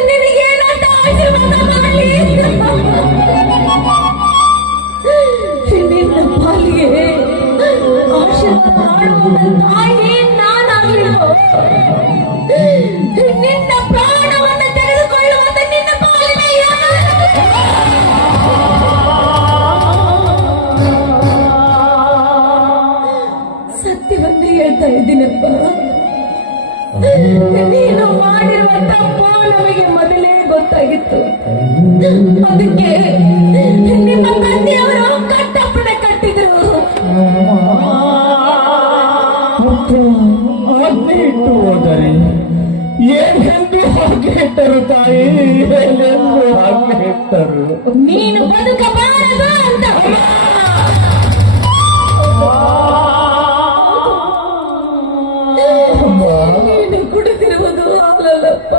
ನಿನಗೇನಂತ ಆಶೀರ್ವಾದ ಮಾಡ್ಲಿ? ನಿನ್ನ ಪಾಲಿಗೆ ಆಶೀರ್ವಾದ ಮಾಡುವ ತಾಯಿ ನಾನಾಗಲಿಲ್ಲ. ನಿನ್ನ ಪ್ರಾಣವನ್ನು ತೆಗೆದುಕೊಳ್ಳುವಂತ ನಿನ್ನ ಪಾಲಿನ ಸತ್ಯವನ್ನೇ ಹೇಳ್ತಾ ಇದ್ದೀನಪ್ಪ. ನೀನು ಮಾಡಿರುವ ತಪ್ಪು ನಮಗೆ ಮೊದಲೇ ಗೊತ್ತಾಗಿತ್ತು. ಅದಕ್ಕೆ ನಿಮ್ಮ ತಂದೆಯವರು ಕಟ್ಟಪ್ಪಣೆ ಕಟ್ಟಿದ್ರು. ಆಜ್ಞೆ ಇಟ್ಟು ಹೋದರೆ ಏನೆಂದು ಹಾಗೆ ಇಟ್ಟರು ತಾಯಿ, ಏನೆಂದು ಹಾಗೆ ಇಟ್ಟರು. ನೀನು ಬದುಕಬಾರದು ಅಂತ. ನೀನು ಕುಡಿದಿರುವುದು ಹಾಲಲ್ಲಪ್ಪ,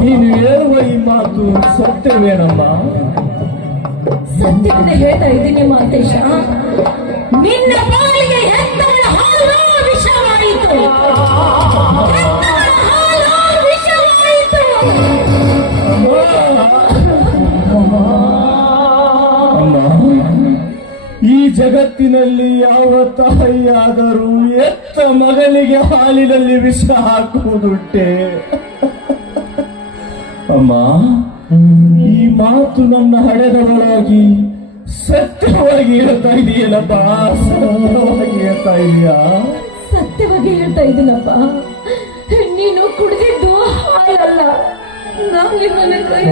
ನೀನು ಹೇಳುವ ಈ ಮಾತು ಸತ್ಯವೇನಮ್ಮ? ಸತ್ಯವನ್ನೇ ಹೇಳ್ತಾ ಇದ್ದೀನಿ ಮಾಂತೇಶ. ನಿನ್ನ ಪಾಲಿಗೆ ಹೆತ್ತವಳ ಹಾಲು ಜಗತ್ತಿನಲ್ಲಿ ಯಾವ ತಾಯಿಯಾದರೂ ಎತ್ತ ಮಗನಿಗೆ ಹಾಲಿನಲ್ಲಿ ವಿಷ ಹಾಕುವುದುಂಟೆ? ಅಮ್ಮ, ಈ ಮಾತು ನನ್ನ ಹಡೆದವರಾಗಿ ಸತ್ಯವಾಗಿ ಹೇಳ್ತಾ ಇದೆಯಲ್ಲಪ್ಪ, ಸತ್ಯವಾಗಿ ಹೇಳ್ತಾ ಇದೀಯಾ? ಸತ್ಯವಾಗಿ ಹೇಳ್ತಾ ಇದ್ದೀನಪ್ಪ. ನೀನು ಕುಡಿದಿದ್ದು ಹಾಲಲ್ಲ, ನಾಲಿನ ಕೈ.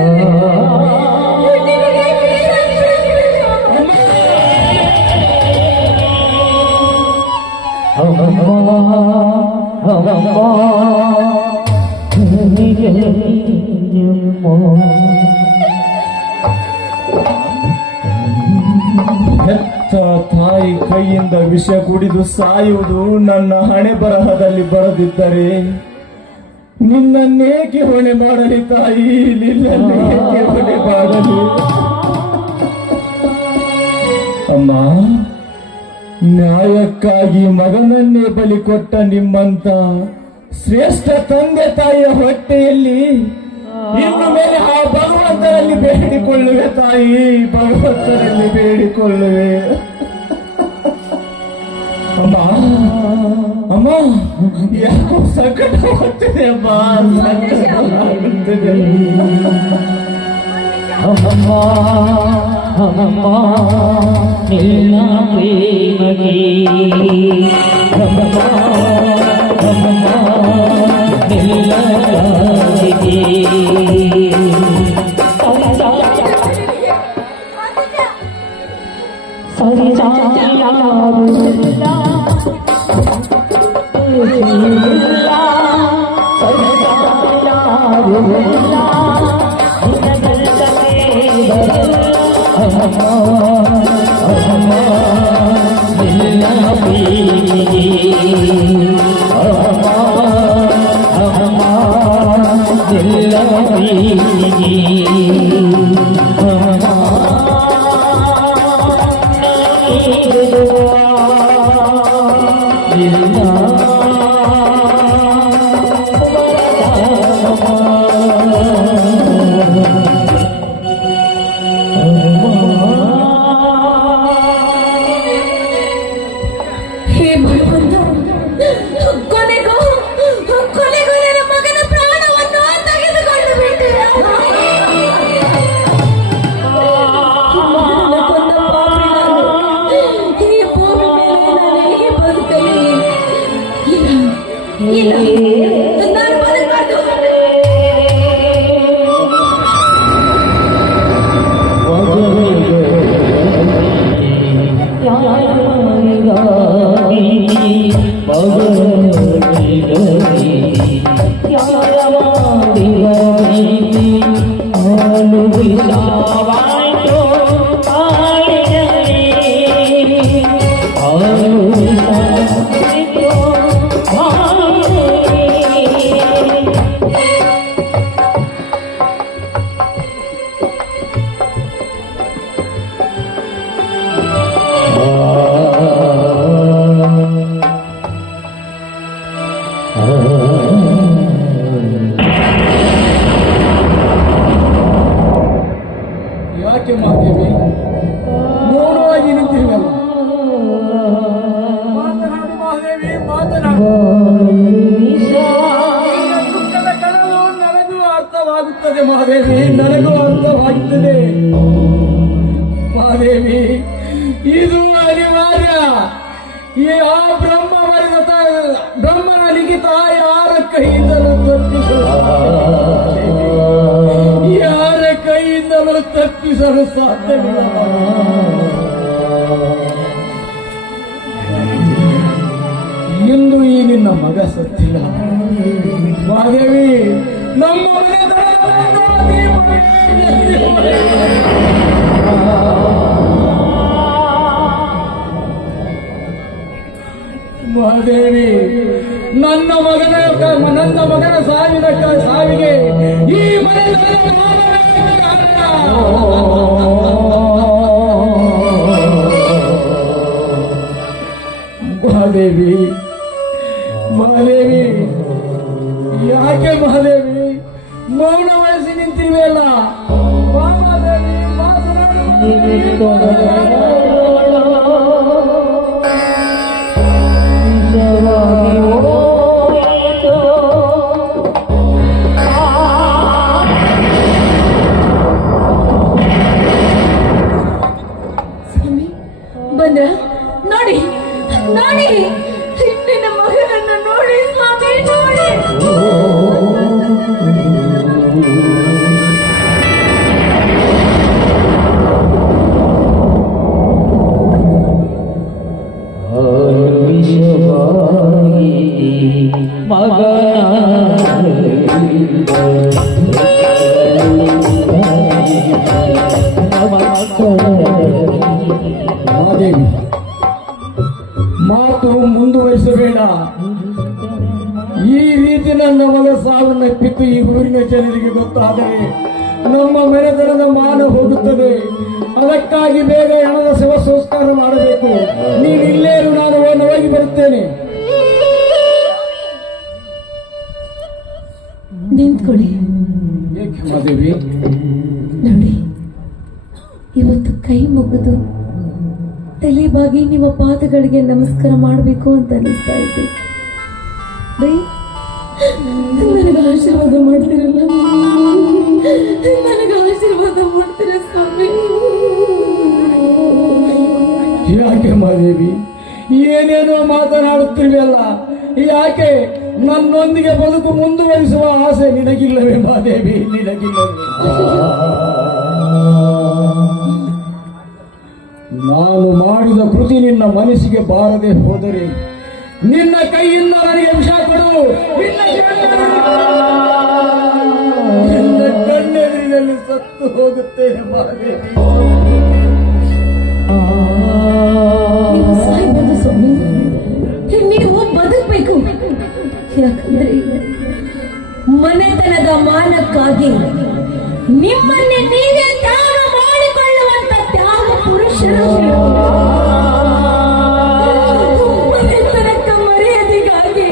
ಹೆತ್ತ ತಾಯಿ ಕೈಯಿಂದ ವಿಷ ಕುಡಿದು ಸಾಯುವುದು ನನ್ನ ಹಣೆ ಬರಹದಲ್ಲಿ ಬರೆದಿದ್ದರೆ ನಿನ್ನನ್ನೇಕೆ ಹೊಣೆ ಮಾಡಲಿ ತಾಯಿ, ನಿನ್ನನ್ನೇಕೆ ಹೊಣೆ ಮಾಡಲಿ? ಅಮ್ಮ, ನ್ಯಾಯಕ್ಕಾಗಿ ಮಗನನ್ನೇ ಬಲಿ ಕೊಟ್ಟ ನಿಮ್ಮಂತ ಶ್ರೇಷ್ಠ ತಂದೆ ತಾಯಿಯ ಹೊಟ್ಟೆಯಲ್ಲಿ ಇನ್ನು ಮೇಲೆ ಆ ಭಗವಂತನಲ್ಲಿ ಬೇಡಿಕೊಳ್ಳುವೆ ತಾಯಿ, ಭಗವಂತನಲ್ಲಿ ಬೇಡಿಕೊಳ್ಳುವೆ. ಅಮ್ಮ, ಅಮ್ಮ, ಯಾಕೋ ಸಂಕಟವಾಗುತ್ತದೆ ಅಮ್ಮ, ಸಂಕಟವಾಗುತ್ತದೆ. ಅಮ್ಮ ಅಮ್ಮ ನಿನ್ನ ಪ್ರೇಮಗೆ ಅಮ್ಮ ಅಮ್ಮ ನಿನ್ನ ಕಾಲಿಗೆ ಹೇ ಭಗವಂತ, ಕೊನೆಗೂ ನನ್ನ ಮಗನ ಪ್ರಾಣವನ್ನು ತೆಗೆದುಕೊಂಡು ಬಿಟ್ಟಿಯ. ಈ ಭೂಮಿ ಮೇಲೆ ನಾನು ಹೇಗೆ ಬದುಕಲಿ? ಇಲ್ಲ, ನಾನು ಬದುಕಬಾರ್ದು. ಯಾಕೆ ಮಾತೇವಿ ಮೌನವಾಗಿ ನಿಂತಿರುವಲ್ಲ? ಮಾತನಾಡು ಮಹಾದೇವಿ, ಮಾತನಾಡು. ದುಃಖದ ಕಣವು ನನಗೂ ಅರ್ಥವಾಗುತ್ತದೆ ಮಹಾದೇವಿ, ನನಗೂ ಅರ್ಥವಾಗುತ್ತದೆ ಮಹಾದೇವಿ. ಇದು ಅನಿವಾರ್ಯ. ಈ ಆ ಬ್ರಹ್ಮನ ಲಿಖಿತ ಯಾರ ಕೈಯಿಂದಲೂ ತಪ್ಪಿಸಲು ಸಾಧ್ಯವಿಲ್ಲ. ಇಂದು ಈ ನಿನ್ನ ಮಗ ಸತ್ತಿಲ್ಲ ಮಹಾದೇವಿ. ನಮ್ಮ ಮಹಾದೇವಿ, ನನ್ನ ಮಗನ ಸಾವಿಗೆ ಈ ಮನೆ ಮಹಾದೇವಿ, ಮಹಾದೇವಿ, ಯಾಕೆ ಮಹಾದೇವಿ ಮೌನ ವಹಿಸಿ ನಿಂತಿವೆಯಲ್ಲ? ಮಹಾದೇವಿ, ಮಾತನಾಡು. ಮಹಾದೇವಿ, ಮಾತು ಮುಂದುವರಿಸಬೇಡ. ಈ ರೀತಿ ನನ್ನ ಮಗ ಸಾವನ್ನಪ್ಪಿತ್ತು ಈ ಊರಿನ ಜನರಿಗೆ ಗೊತ್ತಾದರೆ ನಮ್ಮ ಮನೆತನದ ಮಾನ ಹೋಗುತ್ತದೆ. ಅದಕ್ಕಾಗಿ ಬೇಗ ಹಣದ ಶವ ಸಂಸ್ಕಾರ ಮಾಡಬೇಕು. ನೀನು ಇಲ್ಲೇ ಇರು, ನಾನು ಹೋಗಿ ಬರುತ್ತೇನೆ. ನಿಂತ್ಕೊಳ್ಳಿ. ಏಕೆ ಮಹಾದೇವಿ? ನೋಡಿ, ಇವತ್ತು ಕೈ ಮುಗಿದು ತಲೆಬಾಗಿ ನಿಮ್ಮ ಪಾದಗಳಿಗೆ ನಮಸ್ಕಾರ ಮಾಡಬೇಕು ಅಂತ ಅನಿಸ್ತಾ ಇದೆ. ನನಗೆ ಆಶೀರ್ವಾದ ಮಾಡ್ತಿರಲ್ಲ, ನನಗೆ ಆಶೀರ್ವಾದ ಮಾಡ್ತೀರ ಸ್ವಾಮಿ. ಯಾಕೆ ಮಹಾದೇವಿ ಏನೇನೋ ಮಾತನಾಡುತ್ತಿರುವಲ್ಲ? ಯಾಕೆ ನನ್ನೊಂದಿಗೆ ಬದುಕು ಮುಂದುವರಿಸುವ ಆಸೆ ನಿನಗಿಲ್ಲವೇ ಮಹಾದೇವಿ? ನಿನಗಿಲ್ಲವೇ? ನಾನು ಮಾಡಿದ ಕೃತಿ ನಿನ್ನ ಮನಸ್ಸಿಗೆ ಬಾರದೆ ಹೋದರೆ ನಿನ್ನ ಕೈಯಿಂದ ನನಗೆ ವಿಷ ಕೊಡು. ನಿನ್ನ ಕಣ್ಣೆದುರಿನಲ್ಲಿ ಸತ್ತು ಹೋಗುತ್ತೇನೆ ಮಹಾದೇವಿ. ನೀವು ಸಾಯ್ಬೋದು ಸ್ವಾಮಿ, ನೀವು ಬದುಕಬೇಕು. ಯಾಕಂದ್ರೆ ಮನೆತನದ ಮಾನಕ್ಕಾಗಿ ನಿಮ್ಮನ್ನೇ ನೀವೇ ತ್ಯಾಗ ಮಾಡಿಕೊಳ್ಳುವಂತ ತ್ಯಾಗ ಪುರುಷರು. ಮನೆತನಕ್ಕ ಮರ್ಯಾದೆಗಾಗಿ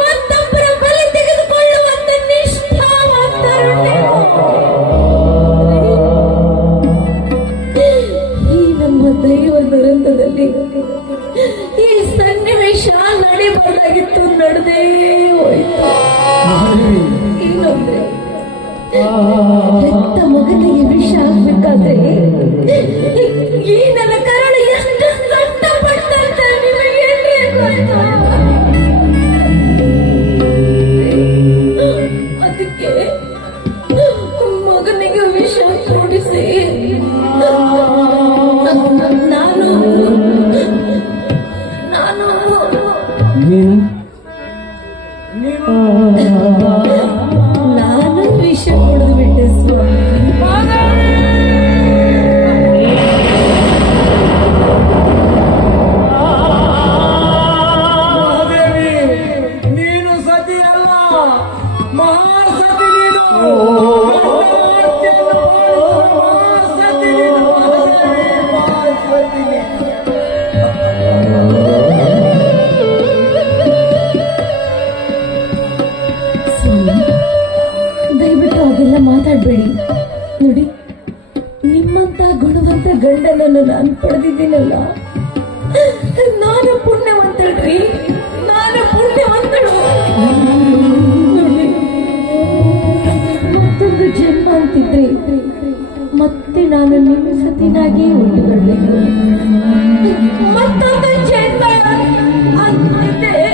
ಮತ್ತೊಬ್ಬರ ಬಲಿ ತೆಗೆದುಕೊಳ್ಳುವಂತ ನಿಷ್ಠಾವಂತರು ನೀವು. ಈ ನಮ್ಮ ದೈವ ದುರಂತದಲ್ಲಿ ಈ ಸನ್ನಿವೇಶ ನಡೆಯಬಾರ್ದಾಗಿತ್ತು, ನಡೆದೇ ಹೋಯ್ತು. ಇನ್ನೊಂದ್ರೆ ಹೆತ್ತ ಮಗನಿಗೆ ವಿಷ ಆಗ್ಬೇಕಾದ್ರೆ ಈ ನನ್ನ ಕರಳು ಎಷ್ಟು ಸೊಟ್ಟ ಪಟ್ಟಂತ ನಿಮಗೆ ಗೊತ್ತಾ? ಅದಕ್ಕೆ ಮಗನಿಗೆ ವಿಷ ಕೂಡಿಸಿ ನಾನು ವಿಷ ಕುಡಿದು ಬಿಟ್ಟೆ ಸ್ವಾಮಿ. ಮಹಾದೇವಿ, ನೀನು ಸತಿ ಅಲ್ಲ, ಮಹಾಸತಿ ನೀನು. ಮಹಾಸತಿ ನೀನು, ಮಹಾಸತಿ ನೀನು. ದಯವಿಟ್ಟು ಅದೆಲ್ಲ ಮಾತಾಡಬೇಡಿ. ನೋಡಿ, ನಿಮ್ಮಂತ ಗುಣವಂತ ಗಂಡನನ್ನು ನಾನು ಪಡೆದಿದ್ದೀನಲ್ಲ, ನಾನು ಪುಣ್ಯವಂತಳ್ರಿ, ನಾನು ಪುಣ್ಯವಂತಳು. ನೋಡಿ, ಮತ್ತೊಂದು ಜನ್ಮ ಅಂತಿದ್ರೆ ಮತ್ತೆ ನಾನು ನಿಮ್ಮ ಸತಿನಾಗಿ ಹುಟ್ಟು ಬರಬೇಕು. ಮತ್ತೊಂದು ಜನ್ಮ ಅಂತಿದ್ರೆ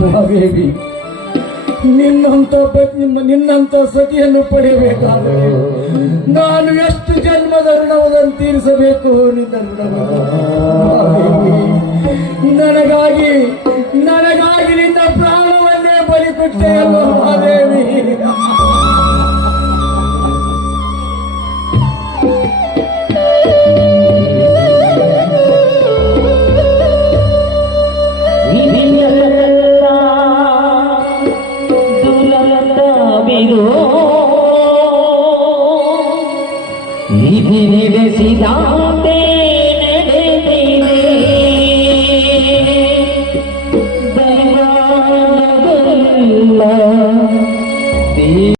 ಮಹಾದೇವಿ, ನಿನ್ನಂತ ಸತಿಯನ್ನು ಪಡೆಯಬೇಕಾದರೆ ನಾನು ಎಷ್ಟು ಜನ್ಮದ ಋಣವನ್ನು ತೀರಿಸಬೇಕು? ನಿನ್ನ ಋಣವನ್ನು ನನಗಾಗಿ ನಿನ್ನ ಪ್ರಾಣವನ್ನೇ ಬಲಿ ಕೊಟ್ಟೆಯಲ್ಲ ಮಹಾದೇವಿ. ಇದು ನಡೆಸಿದ